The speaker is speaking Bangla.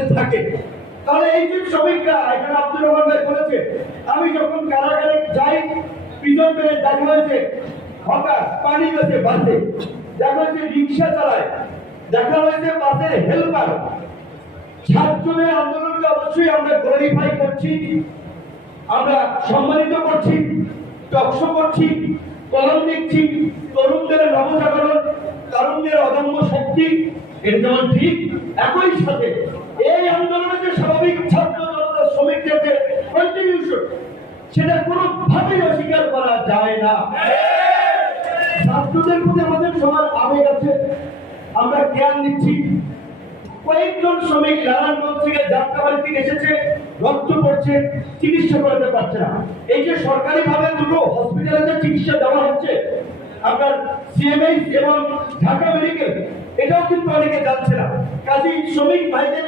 মধ্যে থাকে। তাহলে এই যে শ্রমিকরা, এখানে আব্দুর রহমান ভাই বলেছে, আমি যখন কারাগারে যাই প্রিজন পেয়ে দেখা হয়েছে হকার পানি বেচে বাসে, দেখা হয়েছে রিক্সা চালায়, দেখা হয়েছে বাসের হেল্পার। ছাত্রদের আন্দোলনকে অবশ্যই আমরা গ্লোরিফাই করছি, আমরা সম্মানিত করছি, টকশো করছি, কলম দিচ্ছি, তরুণদের নবজাগরণ, তরুণদের অদম্য শক্তি, এটা যেমন ঠিক, একই সাথে এই আন্দোলনে যে স্বাভাবিক ছাত্র জনতা শ্রমিকদের যে কন্ট্রিবিউশন, সেটা কোনোভাবেই অস্বীকার করা যায় না। ছাত্রদের প্রতি আমাদের সবার আবেগ আছে, আমরা জ্ঞান দিচ্ছি। কয়েকজন শ্রমিক নারায়ণগঞ্জ থেকে যাত্রাবাড়ি থেকে এসেছে, রক্ত পড়ছে, চিকিৎসা করাতে পারছে না। এই যে সরকারি ভাবে দুটো হসপিটালে যে চিকিৎসা দেওয়া হচ্ছে, আপনার সিএমএইচ এবং ঢাকা মেডিকেল, এটাও কিন্তু অনেকে যাচ্ছে না। কাজেই শ্রমিক ভাইদের